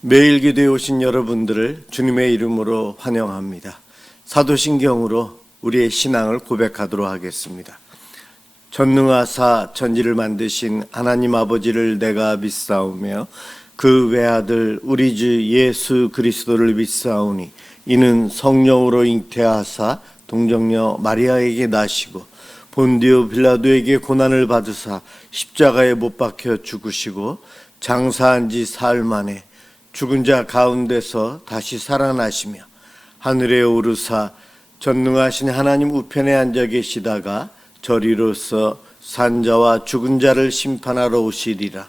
매일 기도에 오신 여러분들을 주님의 이름으로 환영합니다. 사도신경으로 우리의 신앙을 고백하도록 하겠습니다. 전능하사 천지를 만드신 하나님 아버지를 내가 믿사오며 그 외아들 우리 주 예수 그리스도를 믿사오니 이는 성령으로 잉태하사 동정녀 마리아에게 나시고 본디오 빌라도에게 고난을 받으사 십자가에 못 박혀 죽으시고 장사한 지 사흘 만에 죽은 자 가운데서 다시 살아나시며 하늘에 오르사 전능하신 하나님 우편에 앉아 계시다가 저리로서 산자와 죽은 자를 심판하러 오시리라.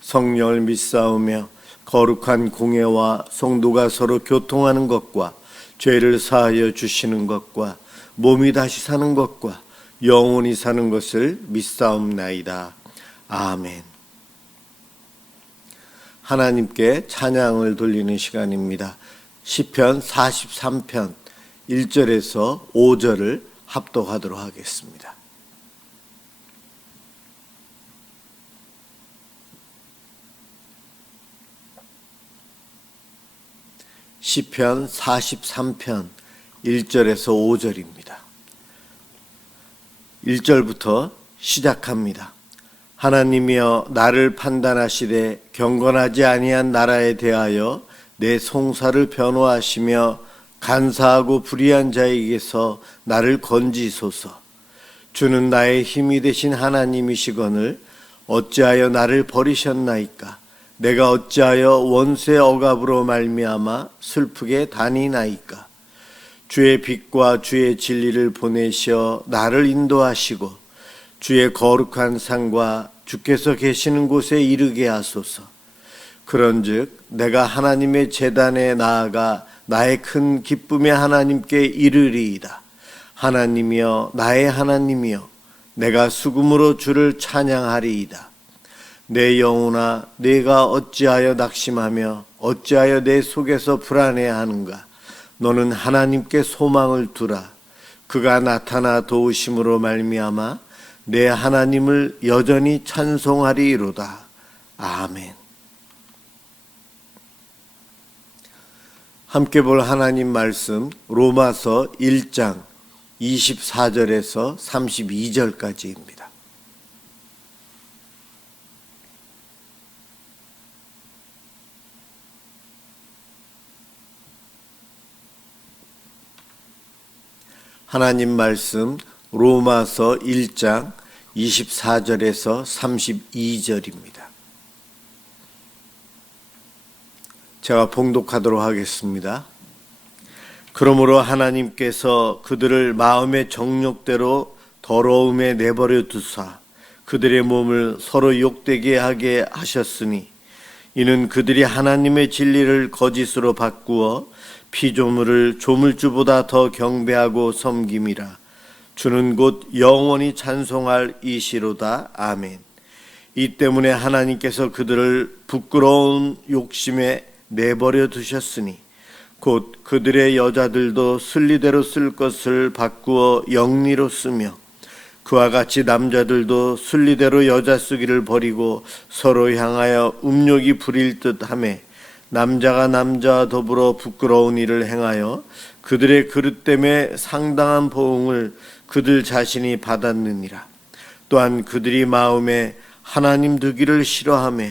성령을 믿사오며 거룩한 공예와 성도가 서로 교통하는 것과 죄를 사하여 주시는 것과 몸이 다시 사는 것과 영원히 사는 것을 믿사옵나이다. 아멘. 하나님께 찬양을 돌리는 시간입니다. 시편 43편 1절에서 5절을 합독하도록 하겠습니다. 시편 43편 1절에서 5절입니다. 1절부터 시작합니다. 하나님이여 나를 판단하시되 경건하지 아니한 나라에 대하여 내 송사를 변호하시며 간사하고 불의한 자에게서 나를 건지소서. 주는 나의 힘이 되신 하나님이시거늘 어찌하여 나를 버리셨나이까. 내가 어찌하여 원수의 억압으로 말미암아 슬프게 다니나이까. 주의 빛과 주의 진리를 보내셔 나를 인도하시고 주의 거룩한 산과 주께서 계시는 곳에 이르게 하소서. 그런즉 내가 하나님의 제단에 나아가 나의 큰 기쁨의 하나님께 이르리이다. 하나님이여 나의 하나님이여 내가 수금으로 주를 찬양하리이다. 내 영혼아 내가 어찌하여 낙심하며 어찌하여 내 속에서 불안해하는가. 너는 하나님께 소망을 두라. 그가 나타나 도우심으로 말미암아 내 하나님을 여전히 찬송하리이로다. 아멘. 함께 볼 하나님 말씀 로마서 1장 24절에서 32절까지입니다. 하나님 말씀 로마서 1장 24절에서 32절입니다. 제가 봉독하도록 하겠습니다. 그러므로 하나님께서 그들을 마음의 정욕대로 더러움에 내버려 두사 그들의 몸을 서로 욕되게 하게 하셨으니 이는 그들이 하나님의 진리를 거짓으로 바꾸어 피조물을 조물주보다 더 경배하고 섬김이라. 주는 곧 영원히 찬송할 이시로다. 아멘. 이 때문에 하나님께서 그들을 부끄러운 욕심에 내버려 두셨으니 곧 그들의 여자들도 순리대로 쓸 것을 바꾸어 영리로 쓰며 그와 같이 남자들도 순리대로 여자 쓰기를 버리고 서로 향하여 음욕이 부릴 듯하며 남자가 남자와 더불어 부끄러운 일을 행하여 그들의 그릇됨에 상당한 보응을 그들 자신이 받았느니라. 또한 그들이 마음에 하나님 두기를 싫어하며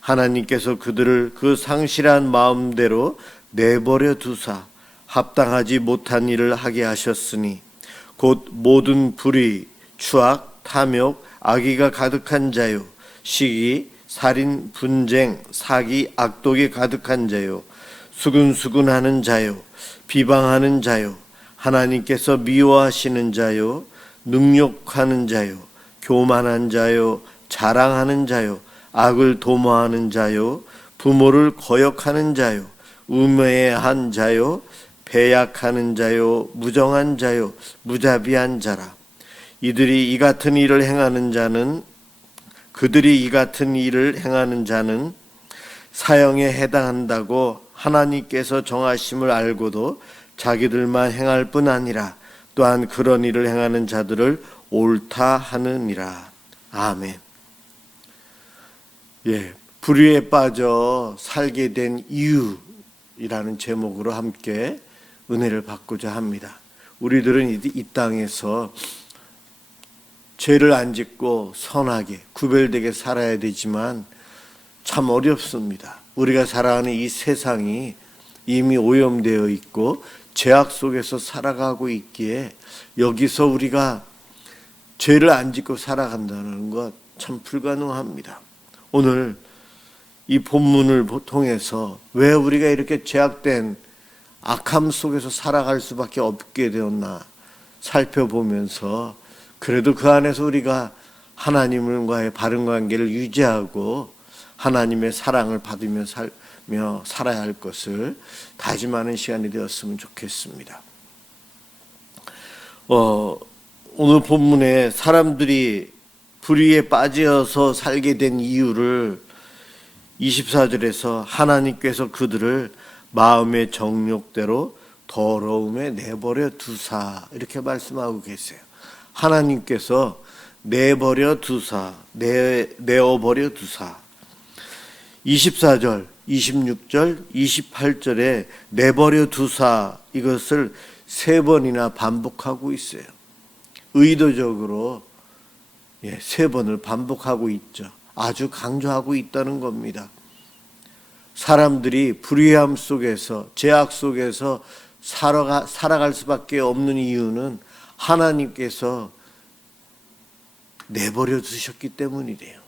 하나님께서 그들을 그 상실한 마음대로 내버려 두사 합당하지 못한 일을 하게 하셨으니 곧 모든 불의, 추악, 탐욕, 악의가 가득한 자요 시기, 살인, 분쟁, 사기, 악독이 가득한 자요 수근수근하는 자요 비방하는 자요 하나님께서 미워하시는 자요 능욕하는 자요 교만한 자요 자랑하는 자요 악을 도모하는 자요 부모를 거역하는 자요 우매한 자요 배약하는 자요 무정한 자요 무자비한 자라. 그들이 이 같은 일을 행하는 자는 사형에 해당한다고 하나님께서 정하심을 알고도 자기들만 행할 뿐 아니라 또한 그런 일을 행하는 자들을 옳다 하느니라. 아멘. 불의에 빠져 살게 된 이유이라는 제목으로 함께 은혜를 받고자 합니다. 우리들은 이 땅에서 죄를 안 짓고 선하게 구별되게 살아야 되지만 참 어렵습니다. 우리가 살아가는 이 세상이 이미 오염되어 있고 죄악 속에서 살아가고 있기에 여기서 우리가 죄를 안 짓고 살아간다는 것 참 불가능합니다. 오늘 이 본문을 통해서 왜 우리가 이렇게 죄악된 악함 속에서 살아갈 수밖에 없게 되었나 살펴보면서 그래도 그 안에서 우리가 하나님과의 바른 관계를 유지하고 하나님의 사랑을 받으며 살아야 할 것을 다짐하는 시간이 되었으면 좋겠습니다. 오늘 본문에 사람들이 불의에 빠져서 살게 된 이유를 24절에서 하나님께서 그들을 마음의 정욕대로 더러움에 내버려 두사 이렇게 말씀하고 계세요. 하나님께서 내버려 두사, 내어버려 두사. 24절, 26절, 28절에 내버려 두사 이것을 3번이나 반복하고 있어요. 의도적으로 3번을 반복하고 있죠. 아주 강조하고 있다는 겁니다. 사람들이 불의함 속에서 죄악 속에서 살아갈 수밖에 없는 이유는 하나님께서 내버려 두셨기 때문이래요.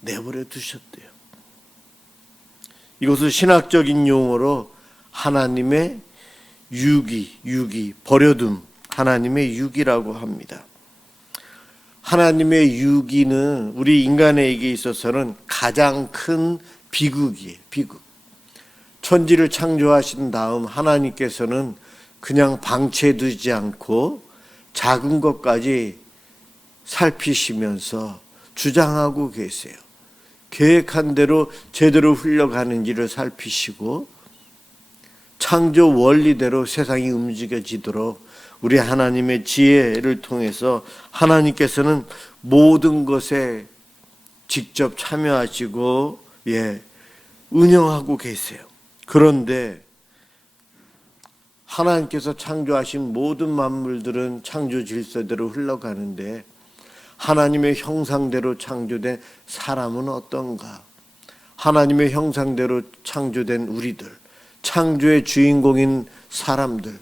내버려 두셨대요. 이것을 신학적인 용어로 하나님의 유기, 버려둠, 하나님의 유기라고 합니다. 하나님의 유기는 우리 인간에게 있어서는 가장 큰 비극이에요. 비극. 천지를 창조하신 다음 하나님께서는 그냥 방치해두지 않고 작은 것까지 살피시면서 주장하고 계세요. 계획한 대로 제대로 흘러가는지를 살피시고 창조 원리대로 세상이 움직여지도록 우리 하나님의 지혜를 통해서 하나님께서는 모든 것에 직접 참여하시고 운영하고 계세요. 그런데 하나님께서 창조하신 모든 만물들은 창조 질서대로 흘러가는데 하나님의 형상대로 창조된 사람은 어떤가? 하나님의 형상대로 창조된 우리들, 창조의 주인공인 사람들,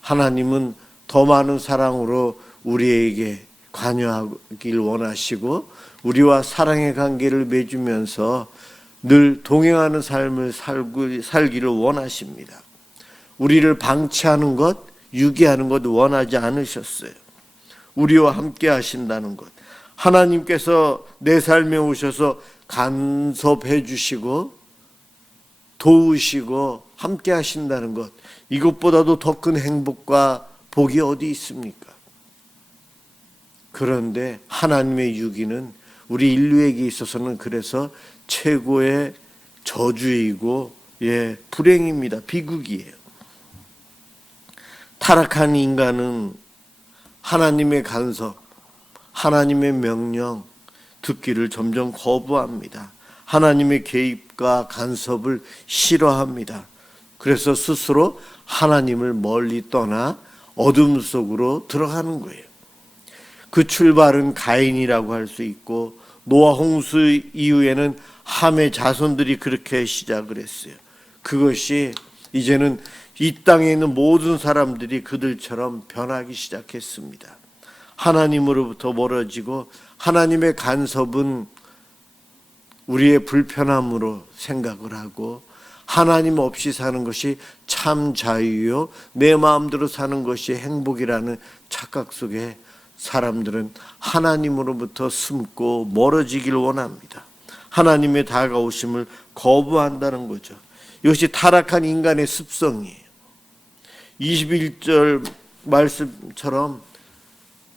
하나님은 더 많은 사랑으로 우리에게 관여하길 원하시고 우리와 사랑의 관계를 맺으면서 늘 동행하는 삶을 살기를 원하십니다. 우리를 방치하는 것, 유기하는 것 원하지 않으셨어요. 우리와 함께 하신다는 것, 하나님께서 내 삶에 오셔서 간섭해 주시고 도우시고 함께 하신다는 것, 이것보다도 더 큰 행복과 복이 어디 있습니까? 그런데 하나님의 유기는 우리 인류에게 있어서는 그래서 최고의 저주이고 불행입니다. 비극이에요. 타락한 인간은 하나님의 간섭, 하나님의 명령 듣기를 점점 거부합니다. 하나님의 개입과 간섭을 싫어합니다. 그래서 스스로 하나님을 멀리 떠나 어둠 속으로 들어가는 거예요. 그 출발은 가인이라고 할 수 있고 노아 홍수 이후에는 함의 자손들이 그렇게 시작을 했어요. 그것이 이제는 이 땅에 있는 모든 사람들이 그들처럼 변하기 시작했습니다. 하나님으로부터 멀어지고 하나님의 간섭은 우리의 불편함으로 생각을 하고 하나님 없이 사는 것이 참 자유요 내 마음대로 사는 것이 행복이라는 착각 속에 사람들은 하나님으로부터 숨고 멀어지길 원합니다. 하나님의 다가오심을 거부한다는 거죠. 이것이 타락한 인간의 습성이에요. 21절 말씀처럼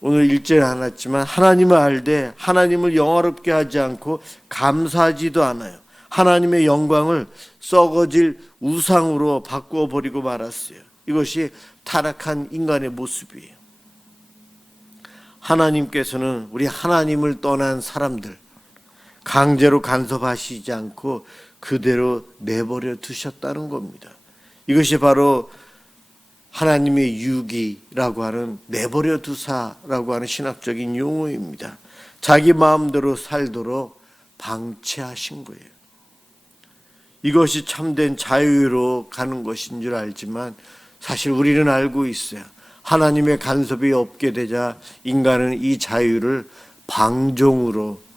오늘 읽지 않았지만 하나님을 알되 하나님을 영화롭게 하지 않고 감사하지도 않아요. 하나님의 영광을 썩어질 우상으로 바꾸어 버리고 말았어요. 이것이 타락한 인간의 모습이에요. 하나님께서는 우리 하나님을 떠난 사람들, 강제로 간섭하시지 않고 그대로 내버려 두셨다는 겁니다. 이것이 바로 하나님의 유기라고 하는 내버려 두사라고 하는 신학적인 용어입니다. 자기 마음대로 살도록 방치하신 거예요. 이것이 참된 자유로 가는 것인 줄 알지만 사실 우리는 알고 있어요. 하나님의 간섭이 없게 되자 인간은 이 자유를 방종으로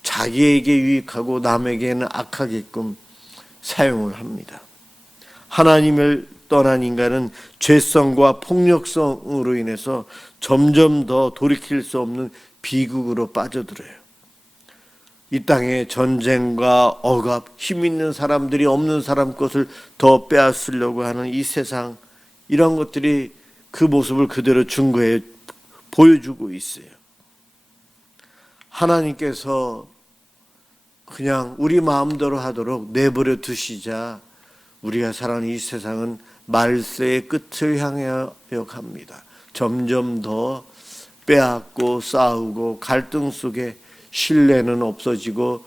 자기에게 유익하고 남에게는 악하게끔 사용을 합니다. 하나님을 떠난 인간은 죄성과 폭력성으로 인해서 점점 더 돌이킬 수 없는 비극으로 빠져들어요. 이 땅에 전쟁과 억압, 힘 있는 사람들이 없는 사람 것을 더 빼앗으려고 하는 이 세상, 이런 것들이 그 모습을 그대로 증거해 보여주고 있어요. 하나님께서 그냥 우리 마음대로 하도록 내버려 두시자 우리가 살아가는 이 세상은 말세의 끝을 향하여 갑니다. 점점 더 빼앗고 싸우고 갈등 속에 신뢰는 없어지고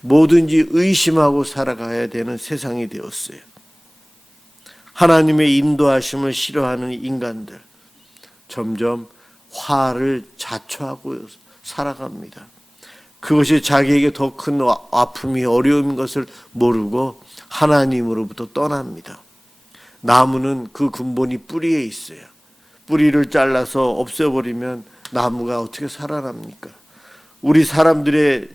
뭐든지 의심하고 살아가야 되는 세상이 되었어요. 하나님의 인도하심을 싫어하는 인간들 점점 화를 자초하고 살아갑니다. 그것이 자기에게 더 큰 아픔이 어려움인 것을 모르고 하나님으로부터 떠납니다. 나무는 그 근본이 뿌리에 있어요. 뿌리를 잘라서 없애버리면 나무가 어떻게 살아납니까? 우리 사람들의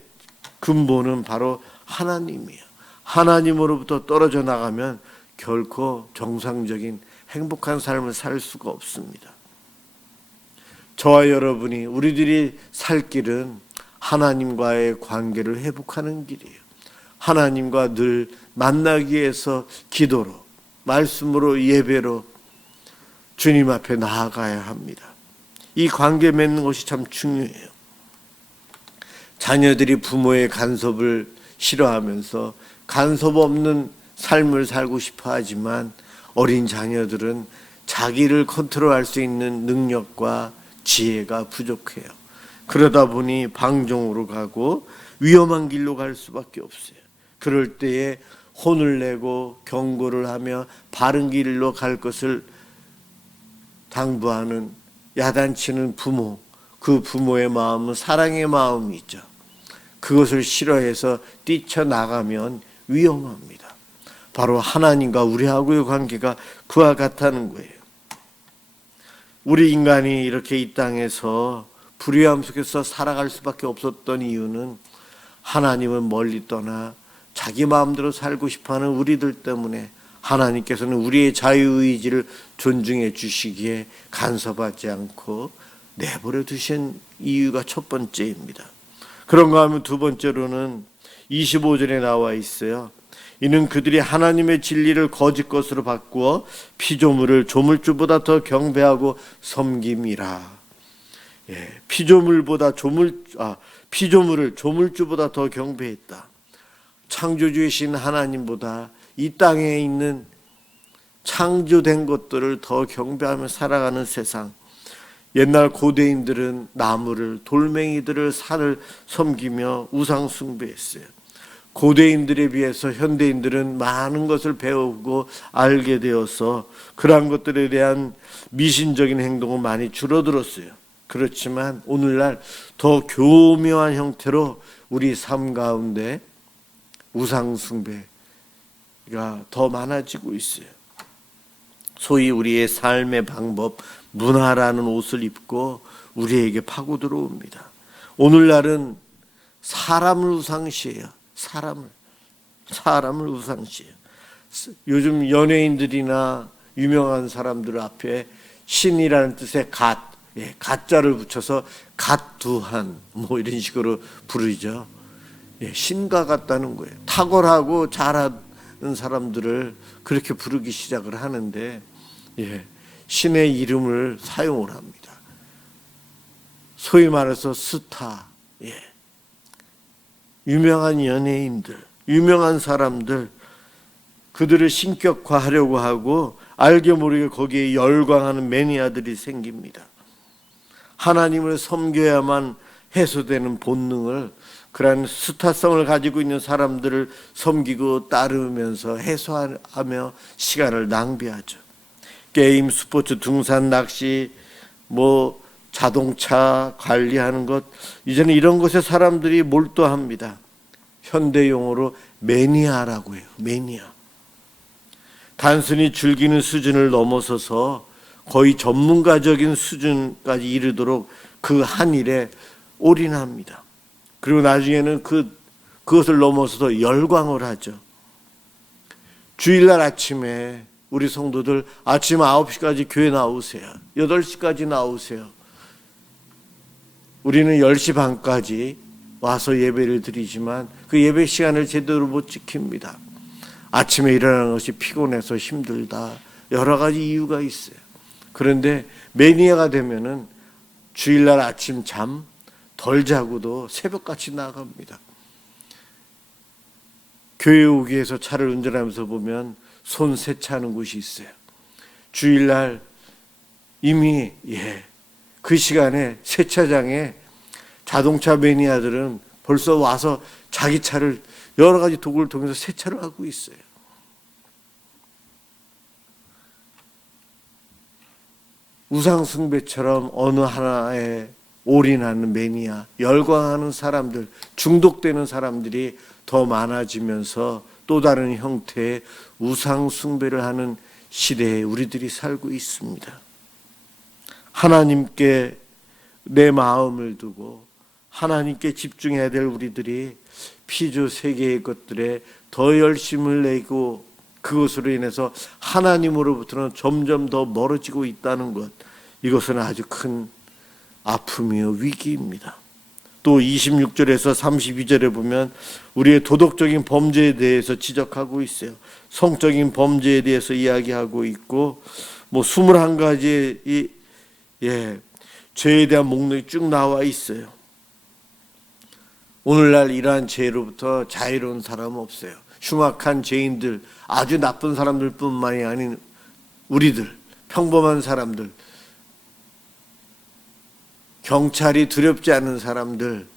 근본은 바로 하나님이에요. 하나님으로부터 떨어져 나가면 결코 정상적인 행복한 삶을 살 수가 없습니다. 저와 여러분이 우리들이 살 길은 하나님과의 관계를 회복하는 길이에요. 하나님과 늘 만나기 위해서 기도로, 말씀으로, 예배로 주님 앞에 나아가야 합니다. 이 관계 맺는 것이 참 중요해요. 자녀들이 부모의 간섭을 싫어하면서 간섭 없는 삶을 살고 싶어 하지만 어린 자녀들은 자기를 컨트롤할 수 있는 능력과 지혜가 부족해요. 그러다 보니 방종으로 가고 위험한 길로 갈 수밖에 없어요. 그럴 때에 혼을 내고 경고를 하며 바른 길로 갈 것을 당부하는 야단치는 부모, 그 부모의 마음은 사랑의 마음이 있죠. 그것을 싫어해서 뛰쳐나가면 위험합니다. 바로 하나님과 우리하고의 관계가 그와 같다는 거예요. 우리 인간이 이렇게 이 땅에서 불의함 속에서 살아갈 수밖에 없었던 이유는 하나님은 멀리 떠나 자기 마음대로 살고 싶어하는 우리들 때문에 하나님께서는 우리의 자유의지를 존중해 주시기에 간섭하지 않고 내버려 두신 이유가 첫 번째입니다. 그런가 하면 두 번째로는 25절에 나와 있어요. 이는 그들이 하나님의 진리를 거짓 것으로 바꾸어 피조물을 조물주보다 더 경배하고 섬김이라. 피조물을 조물주보다 더 경배했다. 창조주이신 하나님보다 이 땅에 있는 창조된 것들을 더 경배하며 살아가는 세상. 옛날 고대인들은 나무를, 돌멩이들을, 산을 섬기며 우상 숭배했어요. 고대인들에 비해서 현대인들은 많은 것을 배우고 알게 되어서 그러한 것들에 대한 미신적인 행동은 많이 줄어들었어요. 그렇지만 오늘날 더 교묘한 형태로 우리 삶 가운데 우상 숭배가 더 많아지고 있어요. 소위 우리의 삶의 방법, 문화라는 옷을 입고 우리에게 파고 들어옵니다. 오늘날은 사람을 우상시해요. 사람을 우상시해요. 요즘 연예인들이나 유명한 사람들 앞에 신이라는 뜻의 가짜를 붙여서 갓두한 이런 식으로 부르죠. 신과 같다는 거예요. 탁월하고 잘하는 사람들을 그렇게 부르기 시작을 하는데 신의 이름을 사용을 합니다. 소위 말해서 스타, 유명한 연예인들, 유명한 사람들, 그들을 신격화하려고 하고 알게 모르게 거기에 열광하는 매니아들이 생깁니다. 하나님을 섬겨야만 해소되는 본능을 그러한 스타성을 가지고 있는 사람들을 섬기고 따르면서 해소하며 시간을 낭비하죠. 게임, 스포츠, 등산, 낚시, 자동차 관리하는 것, 이제는 이런 것에 사람들이 몰두합니다. 현대 용어로 매니아라고 해요. 매니아. 단순히 즐기는 수준을 넘어서서 거의 전문가적인 수준까지 이르도록 그 한 일에 올인합니다. 그리고 나중에는 그것을 넘어서서 열광을 하죠. 주일날 아침에 우리 성도들 아침 9시까지 교회 나오세요. 8시까지 나오세요. 우리는 10시 반까지 와서 예배를 드리지만 그 예배 시간을 제대로 못 지킵니다. 아침에 일어나는 것이 피곤해서 힘들다. 여러 가지 이유가 있어요. 그런데 매니아가 되면은 주일날 아침 잠 덜 자고도 새벽같이 나갑니다. 교회 오기 위해서 차를 운전하면서 보면 손 세차하는 곳이 있어요. 주일날 이미 그 시간에 세차장에 자동차 매니아들은 벌써 와서 자기 차를 여러 가지 도구를 통해서 세차를 하고 있어요. 우상숭배처럼 어느 하나에 올인하는 매니아, 열광하는 사람들, 중독되는 사람들이 더 많아지면서 또 다른 형태의 우상숭배를 하는 시대에 우리들이 살고 있습니다. 하나님께 내 마음을 두고 하나님께 집중해야 될 우리들이 피조 세계의 것들에 더 열심을 내고 그것으로 인해서 하나님으로부터는 점점 더 멀어지고 있다는 것, 이것은 아주 큰 아픔이요 위기입니다. 또 26절에서 32절에 보면 우리의 도덕적인 범죄에 대해서 지적하고 있어요. 성적인 범죄에 대해서 이야기하고 있고 21가지의 죄에 대한 목록이 쭉 나와 있어요. 오늘날 이러한 죄로부터 자유로운 사람은 없어요. 흉악한 죄인들, 아주 나쁜 사람들뿐만이 아닌 우리들, 평범한 사람들, 경찰이 두렵지 않은 사람들,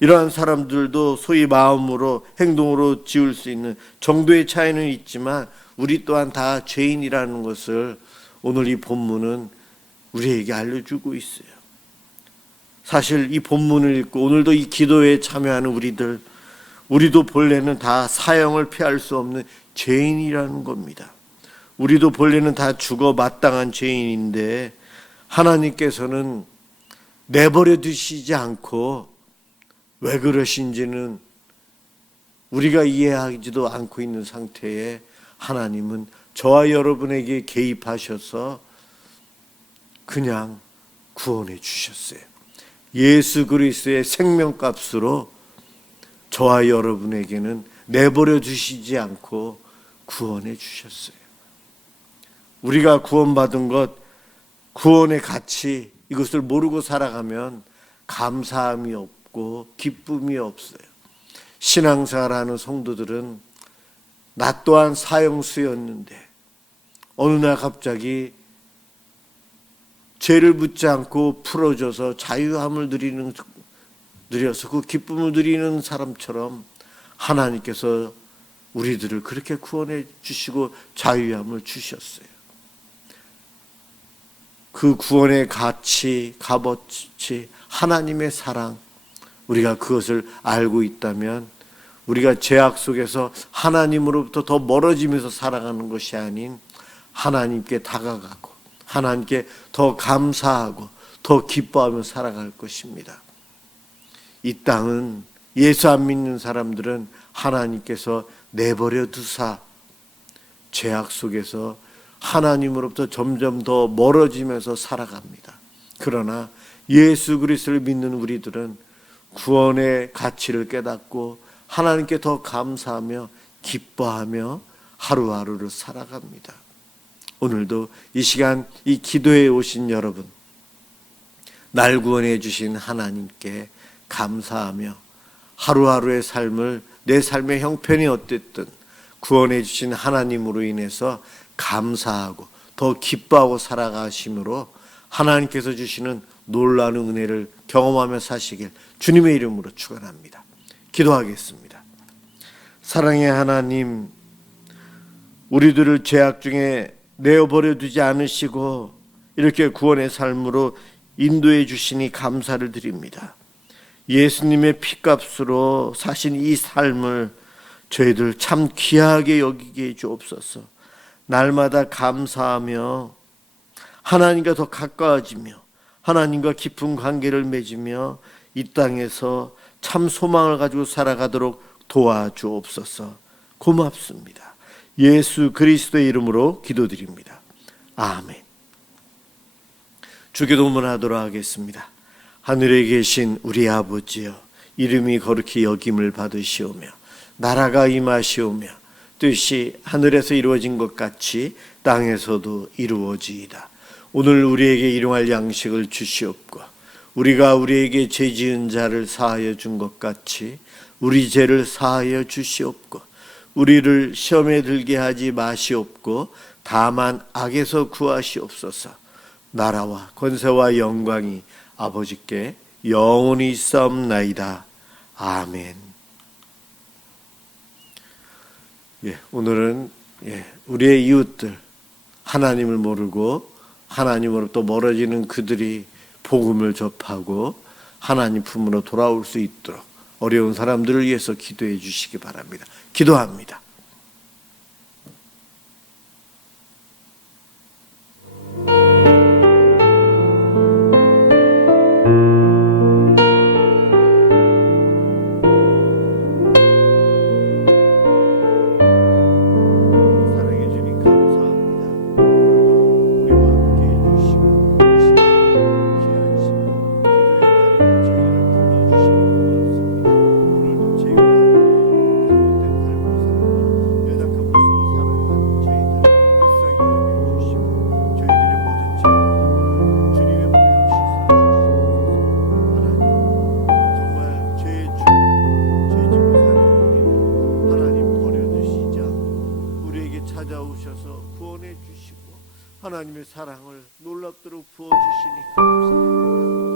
이러한 사람들도 소위 마음으로 행동으로 지을 수 있는 정도의 차이는 있지만 우리 또한 다 죄인이라는 것을 오늘 이 본문은 우리에게 알려주고 있어요. 사실 이 본문을 읽고 오늘도 이 기도에 참여하는 우리도 본래는 다 사형을 피할 수 없는 죄인이라는 겁니다. 우리도 본래는 다 죽어 마땅한 죄인인데 하나님께서는 내버려 두시지 않고 왜 그러신지는 우리가 이해하지도 않고 있는 상태에 하나님은 저와 여러분에게 개입하셔서 그냥 구원해 주셨어요. 예수 그리스도의 생명값으로 저와 여러분에게는 내버려 두시지 않고 구원해 주셨어요. 우리가 구원받은 것, 구원의 가치, 이것을 모르고 살아가면 감사함이 없고 기쁨이 없어요. 신앙생활하는 성도들은 나 또한 사형수였는데 어느 날 갑자기 죄를 묻지 않고 풀어줘서 자유함을 누려서 그 기쁨을 누리는 사람처럼 하나님께서 우리들을 그렇게 구원해 주시고 자유함을 주셨어요. 그 구원의 가치, 값어치, 하나님의 사랑, 우리가 그것을 알고 있다면 우리가 죄악 속에서 하나님으로부터 더 멀어지면서 살아가는 것이 아닌 하나님께 다가가고 하나님께 더 감사하고 더 기뻐하며 살아갈 것입니다. 이 땅은 예수 안 믿는 사람들은 하나님께서 내버려 두사 죄악 속에서 하나님으로부터 점점 더 멀어지면서 살아갑니다. 그러나 예수 그리스도를 믿는 우리들은 구원의 가치를 깨닫고 하나님께 더 감사하며 기뻐하며 하루하루를 살아갑니다. 오늘도 이 시간 이 기도에 오신 여러분, 날 구원해 주신 하나님께 감사하며 하루하루의 삶을 내 삶의 형편이 어땠든 구원해 주신 하나님으로 인해서 감사하고 더 기뻐하고 살아가심으로 하나님께서 주시는 놀라운 은혜를 경험하며 사시길 주님의 이름으로 축원합니다. 기도하겠습니다. 사랑의 하나님, 우리들을 죄악 중에 내어버려 두지 않으시고 이렇게 구원의 삶으로 인도해 주시니 감사를 드립니다. 예수님의 피값으로 사신 이 삶을 저희들 참 귀하게 여기게 해 주옵소서. 날마다 감사하며 하나님과 더 가까워지며 하나님과 깊은 관계를 맺으며 이 땅에서 참 소망을 가지고 살아가도록 도와주옵소서. 고맙습니다. 예수 그리스도의 이름으로 기도드립니다. 아멘. 주기도문 하도록 하겠습니다. 하늘에 계신 우리 아버지여, 이름이 거룩히 여김을 받으시오며 나라가 임하시오며 뜻이 하늘에서 이루어진 것 같이 땅에서도 이루어지이다. 오늘 우리에게 일용할 양식을 주시옵고 우리가 우리에게 죄 지은 자를 사하여 준 것 같이 우리 죄를 사하여 주시옵고 우리를 시험에 들게 하지 마시옵고 다만 악에서 구하시옵소서. 나라와 권세와 영광이 아버지께 영원히 있사옵나이다. 아멘. 오늘은 우리의 이웃들, 하나님을 모르고 하나님으로부터 멀어지는 그들이 복음을 접하고 하나님 품으로 돌아올 수 있도록 어려운 사람들을 위해서 기도해 주시기 바랍니다. 기도합니다. 찾아오셔서 구원해 주시고 하나님의 사랑을 놀랍도록 부어주시니 감사합니다.